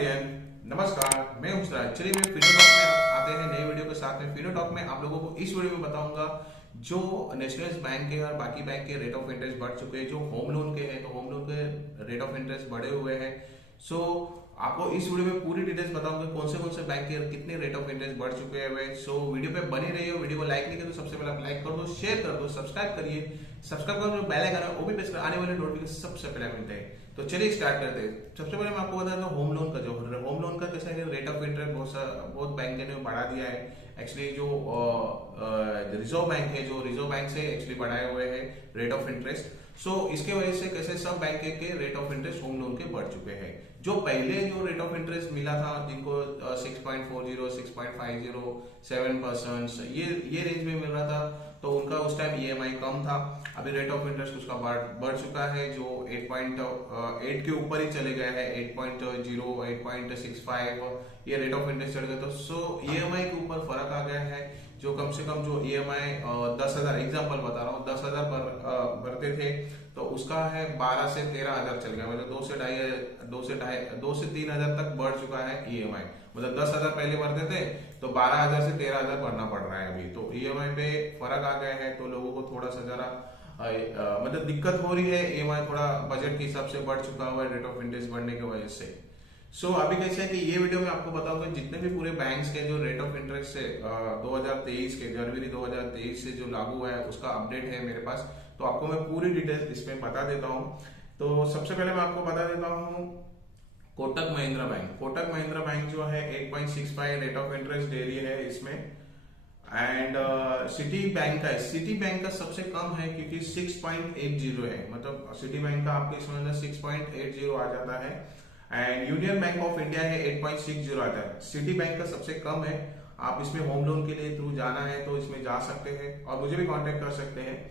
Everyone, नमस्कार। मैं हूं सिराज। चलिए मैं फिनो टॉक में आते हैं नई वीडियो के साथ में। फिनो टॉक में आप लोगों को इस वीडियो में बताऊंगा जो नेशनलाइज बैंक के और बाकी बैंक के रेट ऑफ इंटरेस्ट बढ़ चुके हैं। जो होम लोन के हैं तो होम लोन के रेट ऑफ इंटरेस्ट बढ़े हुए हैं। सो आपको इस वीडियो में पूरी डिटेल्स बताऊंगा कौन से बैंक के कितने रेट ऑफ इंटरेस्ट बढ़ चुके हैं। सो वीडियो पे बने रहिए। वीडियो को लाइक नहीं किया तो सबसे पहले आप लाइक कर दो, शेयर कर दो, सब्सक्राइब करिए। सब्सक्राइब कर दो, बेल आइकन है वो भी प्रेस कर, आने वाले नोटिफिकेशन सबसे पहले मिलते हैं। तो चलिए स्टार्ट करते हैं। सबसे पहले मैं आपको बता दूं होम लोन का। जो होम लोन का कैसा है, रेट ऑफ इंटरेस्ट बहुत बैंक ने बढ़ा दिया है। एक्चुअली जो रिजर्व बैंक है, जो रिजर्व बैंक से एक्चुअली बढ़ाए हुए हैं रेट ऑफ इंटरेस्ट। सो इसके वजह से कैसे सब बैंक के rate of interest home loan के बढ़ चुके हैं। जो पहले जो रेट ऑफ इंटरेस्ट मिला था जिनको 6.40, 6.50, 7%, ये रेंज में मिल रहा था, तो उनका उस टाइम ईएमआई कम था। अभी रेट ऑफ इंटरेस्ट उसका बढ़ चुका है, जो 8.8 के ऊपर ही चले गए हैं। 8.0, 8.65 ये रेट ऑफ इंटरेस्ट चढ़ गए। तो सो ईएमआई के ऊपर फर्क आ गया है। जो कम से कम जो ईएमआई 10,000, एग्जाम्पल बता रहा हूँ, 10,000 भरते थे तो उसका है 12 से 13,000 चल गया। मतलब 2 से 3,000 तक बढ़ चुका है ईएमआई। मतलब 10,000 पहले भरते थे तो 12,000 से 13,000 भरना पड़ रहा है अभी। तो ईएमआई पे फर्क आ गया है, तो लोगों को थोड़ा सा जरा मतलब दिक्कत हो रही है। ईएमआई थोड़ा बजट के हिसाब से बढ़ चुका हुआ है रेट ऑफ इंटरेस्ट बढ़ने की वजह से। अभी कैसे है कि ये वीडियो में आपको बताऊंगा जितने भी पूरे बैंक्स के जो रेट ऑफ इंटरेस्ट है 2023 के जनवरी 2023 से जो लागू हुआ है उसका अपडेट है मेरे पास। तो आपको मैं पूरी डिटेल्स इसमें बता देता हूँ। तो सबसे पहले मैं आपको बता देता हूँ कोटक महिंद्रा बैंक। कोटक महिंद्रा बैंक जो है 8.65 रेट ऑफ इंटरेस्ट दे रही है इसमें। एंड सिटी बैंक का है, सिटी बैंक का सबसे कम है क्योंकि 6.80 है। मतलब सिटी बैंक का आपके इसमें अंदर 6.80 आ जाता है। And union bank of India है 8.60 आता है। सिटी बैंक का सबसे कम है। आप इसमें होम लोन के लिए थ्रू जाना है तो इसमें जा सकते हैं और मुझे भी कांटेक्ट कर सकते हैं।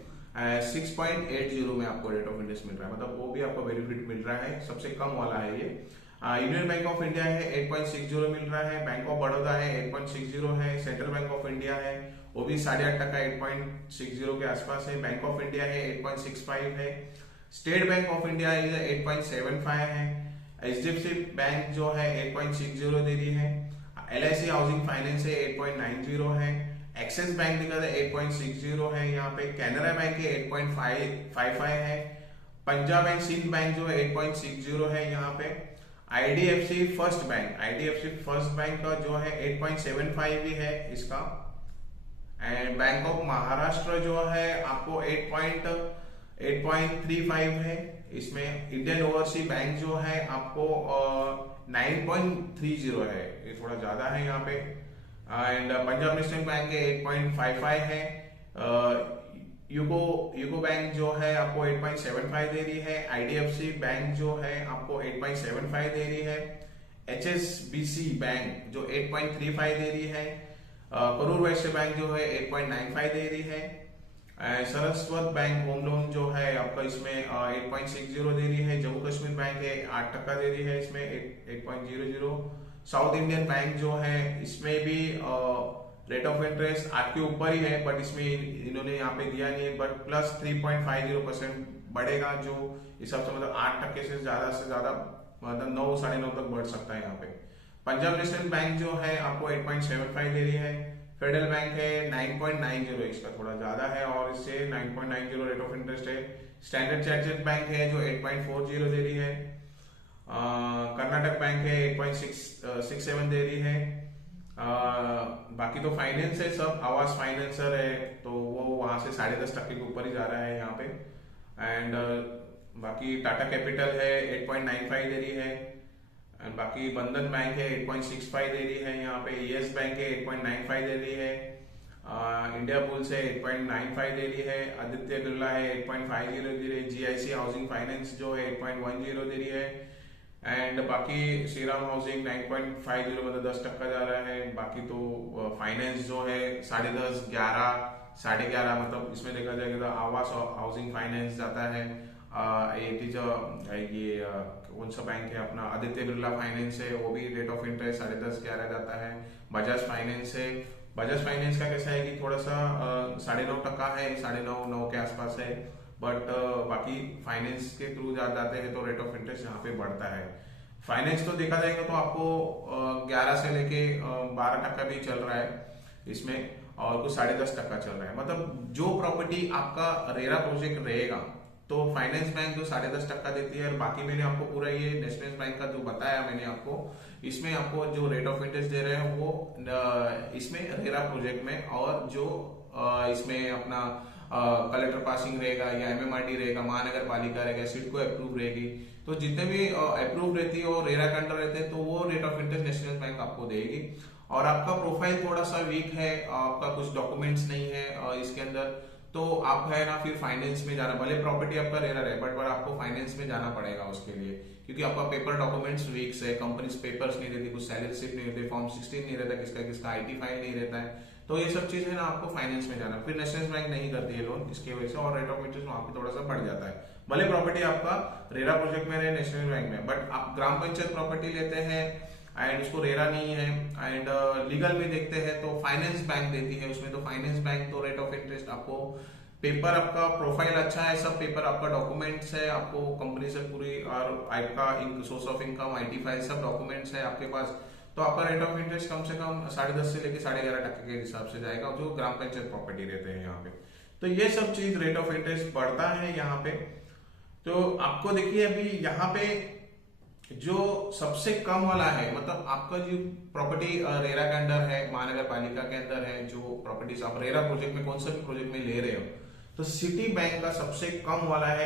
6.80 में आपको रेट ऑफ इंटरेस्ट मिल रहा है, मतलब वो भी आपको बेनिफिट मिल रहा है, सबसे कम वाला है ये। यूनियन बैंक ऑफ इंडिया है 8.60 मिल रहा है। बैंक ऑफ बड़ौदा है 8.60 है। सेंट्रल बैंक ऑफ इंडिया है वो भी 8.5% 8.60 के आसपास है। बैंक ऑफ इंडिया है 8.65 है। स्टेट बैंक ऑफ इंडिया 8.75 है। एचडीएफसी बैंक जो है 8.60 दे रही है। एलआईसी हाउसिंग फाइनेंस है 8.90 है। एक्सिस बैंक दिखा है 8.60 है यहाँ पे। कैनरा बैंक है 8.55 है। पंजाब एंड सिंध बैंक जो है 8.60 है यहाँ पे। आईडीएफसी फर्स्ट बैंक का जो है 8.75 भी है इसका। एंड बैंक ऑफ महाराष्ट्र जो है आपको 8.35 है इसमें। इंडियन ओवरसीज बैंक जो है आपको 9.30 है, ये थोड़ा ज्यादा है यहाँ पे। एंड पंजाब नेशनल बैंक है 8.55 है। यूको बैंक जो है आपको 8.75 दे रही है। आईडीएफसी बैंक जो है आपको 8.75 दे रही है। एचएसबीसी बैंक जो 8.35 दे रही है। करूर वैश्य बैंक जो है 8.95 दे रही है। सरस्वत बैंक होम लोन जो है आपका इसमें 8.60 दे रही है। जम्मू कश्मीर बैंक है 8% दे रही है इसमें 8.00। साउथ इंडियन बैंक जो है इसमें भी रेट ऑफ इंटरेस्ट 8 के ऊपर ही है, बट इसमें इन्होंने यहाँ पे दिया नहीं है, बट प्लस 3.50% बढ़ेगा, जो हिसाब से मतलब 8% से ज्यादा मतलब 9 साढ़े 9 तक बढ़ सकता है यहाँ पे। पंजाब नेशनल बैंक जो है आपको 8.75 दे रही है। फेडरल बैंक है 9.90, इसका थोड़ा ज्यादा है और इससे 9.90 रेट ऑफ इंटरेस्ट है। स्टैंडर्ड चार्टर्ड बैंक है जो 8.40 दे रही है। कर्नाटक बैंक है 8.67 दे रही है। बाकी तो फाइनेंस है सब, आवास फाइनेंसर है तो वो वहां से 10.5% के ऊपर ही जा रहा है यहाँ पे। एंड बाकी टाटा कैपिटल है 8.95 दे रही है। एंड बाकी बंधन बैंक है 8.65 दे रही है यहाँ पे। येस बैंक है 8.95 दे रही है। इंडिया बुल्स है 8.95 दे रही है। आदित्य बिरला है 8.50 दे रही है। जीआईसी हाउसिंग फाइनेंस जो है 8.10 दे रही है। एंड बाकी श्रीराम हाउसिंग 9.50 मतलब 10% जा रहा है। बाकी तो फाइनेंस जो है 10.5, 11, 11.5, मतलब इसमें देखा जाएगा तो आवास हाउसिंग फाइनेंस जाता है। ये कौन सा बैंक है अपना आदित्य बिरला फाइनेंस है, वो भी रेट ऑफ इंटरेस्ट 10.5, 11 जाता है। बजाज फाइनेंस है। बजाज फाइनेंस का कैसा है कि थोड़ा सा 9.5% है, 9.5 के आसपास है। बट बाकी फाइनेंस के थ्रू जाते हैं तो रेट ऑफ इंटरेस्ट यहाँ पे बढ़ता है। फाइनेंस तो देखा जाएगा तो आपको 11 से लेके 12% भी चल रहा है इसमें, और कुछ 10.5% चल रहा है। मतलब जो प्रॉपर्टी आपका रेरा प्रोजेक्ट रहेगा तो फाइनेंस बैंक जो 10.5% देती है, और बाकी मैंने आपको पूरा ये नेशनल बैंक का जो बताया मैंने आपको, इसमें आपको जो रेट ऑफ इंटरेस्ट दे रहे हैं वो इसमें रेरा प्रोजेक्ट में, और जो इसमें अपना कलेक्टर पासिंग रहेगा या एमएमआरडी रहेगा, महानगर पालिका रहेगा, सिडको अप्रूव रहेगी, तो जितने भी अप्रूव रहती है और रेरा के अंडर रहते हैं तो वो rate of interest national bank आपको देगी। और आपका प्रोफाइल थोड़ा सा वीक है, आपका कुछ डॉक्यूमेंट्स नहीं है इसके अंदर, तो आप है ना फिर फाइनेंस में जाना, भले प्रॉपर्टी आपका रेरा है बट आपको फाइनेंस में जाना पड़ेगा उसके लिए, क्योंकि आपका पेपर डॉक्यूमेंट्स वीक्स है, कंपनी पेपर्स नहीं देती, कुछ सैलरी स्लिप नहीं देती, फॉर्म 16 नहीं रहता, किसका किसका आईटी फाइल नहीं रहता है, तो ये सब चीज है ना आपको फाइनेंस में जाना। फिर नेशनल बैंक नहीं करती है लोन इसकी वजह से, और रेट ऑफ इंटरेस्ट वहां पे थोड़ा सा बढ़ जाता है, भले प्रॉपर्टी आपका रेरा प्रोजेक्ट में रहे नेशनल बैंक में, बट आप ग्राम पंचायत प्रॉपर्टी लेते हैं एंड उसको रेरा नहीं है एंड लीगल में देखते हैं तो फाइनेंस बैंक देती है उसमें, तो फाइनेंस बैंक तो रेट ऑफ इंटरेस्ट आपको, पेपर आपका प्रोफाइल अच्छा है, सब पेपर आपका डॉक्यूमेंट्स है, आपको कंपनी से पूरी और आपका source of income, IT file, सब डॉक्यूमेंट्स है आपके पास, तो आपका रेट ऑफ इंटरेस्ट कम से कम 10.5 से लेके 11.5% के हिसाब से जाएगा जो ग्राम पंचायत प्रॉपर्टी रहते हैं यहाँ पे। तो ये सब चीज रेट ऑफ इंटरेस्ट बढ़ता है यहाँ पे। तो आपको देखिए अभी यहाँ पे जो सबसे कम वाला है, मतलब आपका जो प्रॉपर्टी रेरा के अंदर है, महानगर पालिका के अंदर है, जो प्रॉपर्टीज आप रेरा प्रोजेक्ट में कौन सा भी प्रोजेक्ट में ले रहे हो, तो सिटी बैंक का सबसे कम वाला है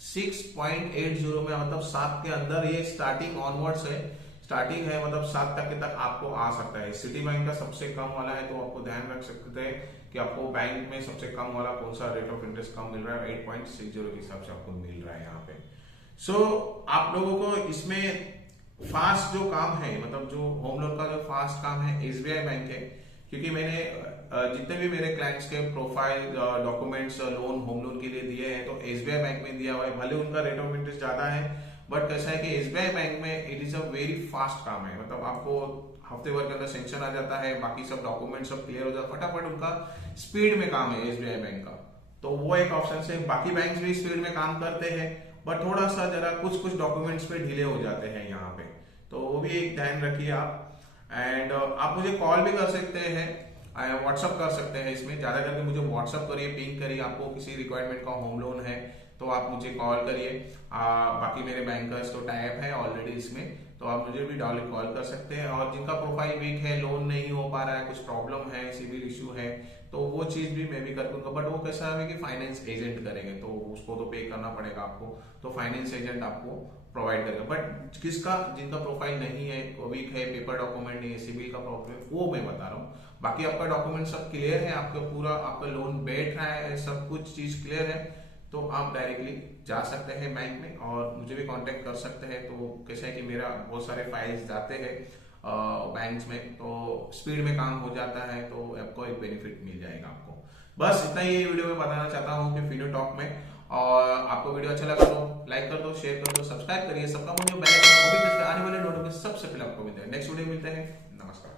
6.80 में, मतलब 7 के अंदर ये स्टार्टिंग ऑनवर्ड्स है, स्टार्टिंग है, मतलब 7% तक आपको आ सकता है। सिटी बैंक का सबसे कम वाला है, तो आपको ध्यान रख सकते हैं कि आपको बैंक में सबसे कम वाला कौन सा रेट ऑफ इंटरेस्ट कम मिल रहा है, 8.60 के हिसाब से आपको मिल रहा है यहाँ पे। सो आप लोगों को इसमें फास्ट जो काम है, मतलब जो होम लोन का जो फास्ट काम है एसबीआई बैंक है, क्योंकि मैंने जितने भी मेरे क्लाइंट्स के profile documents loan home loan के लिए दिए हैं तो एसबीआई बैंक में दिया हुआ है, भले उनका रेट ऑफ इंटरेस्ट ज्यादा है बट कैसा है कि एसबीआई बैंक में it is a very fast काम है, मतलब आपको हफ्ते भर के अंदर सेंक्शन आ जाता है, बाकी सब डॉक्यूमेंट सब क्लियर हो जाता है, फटाफट उनका स्पीड में काम है एसबीआई बैंक का, तो वो एक ऑप्शन से। बाकी बैंक भी स्पीड में काम करते हैं बट थोड़ा सा जरा कुछ डॉक्यूमेंट्स पे डिले हो जाते हैं यहाँ पे, तो वो भी एक ध्यान रखिए आप। एंड आप मुझे कॉल भी कर सकते हैं, व्हाट्सअप कर सकते हैं, इसमें ज्यादा करके मुझे व्हाट्सअप करिए, पिंग करिए, आपको किसी रिक्वायरमेंट का होम लोन है तो आप मुझे कॉल करिए। बाकी मेरे बैंकर्स तो टाइप है ऑलरेडी इसमें, तो आप मुझे भी डायरेक्ट कॉल कर सकते हैं। और जिनका प्रोफाइल वीक है, लोन नहीं हो पा रहा है, कुछ प्रॉब्लम है, सिविल इश्यू है, तो वो चीज भी मैं भी कर दूंगा, बट वो कैसा है कि फाइनेंस एजेंट करेंगे तो उसको तो पे करना पड़ेगा आपको, तो फाइनेंस एजेंट आपको प्रोवाइड करेगा। बट किसका जिनका प्रोफाइल नहीं है, वीक है, पेपर डॉक्यूमेंट नहीं है, सिविल का प्रॉब्लम, वो मैं बता रहा हूँ। बाकी आपका डॉक्यूमेंट सब क्लियर है, आपका पूरा आपका लोन बैठ रहा है, सब कुछ चीज क्लियर है, तो आप डायरेक्टली जा सकते हैं बैंक में और मुझे भी कांटेक्ट कर सकते हैं। तो कैसा है कि मेरा बहुत सारे फाइल्स जाते हैं बैंक्स में, तो स्पीड में काम हो जाता है, तो आपको एक बेनिफिट मिल जाएगा आपको। बस इतना ही ये वीडियो में बताना चाहता हूँ कि फिनो टॉक में। और आपको वीडियो अच्छा लगा तो लाइक कर दो, शेयर कर दो, सब्सक्राइब करिए, सबका मुझे बेल आइकन को भी प्रेस कर आने वाले नोटिफिकेशन सबसे पहले आपको मिलता है। नेक्स्ट वीडियो मिलते हैं, नमस्कार।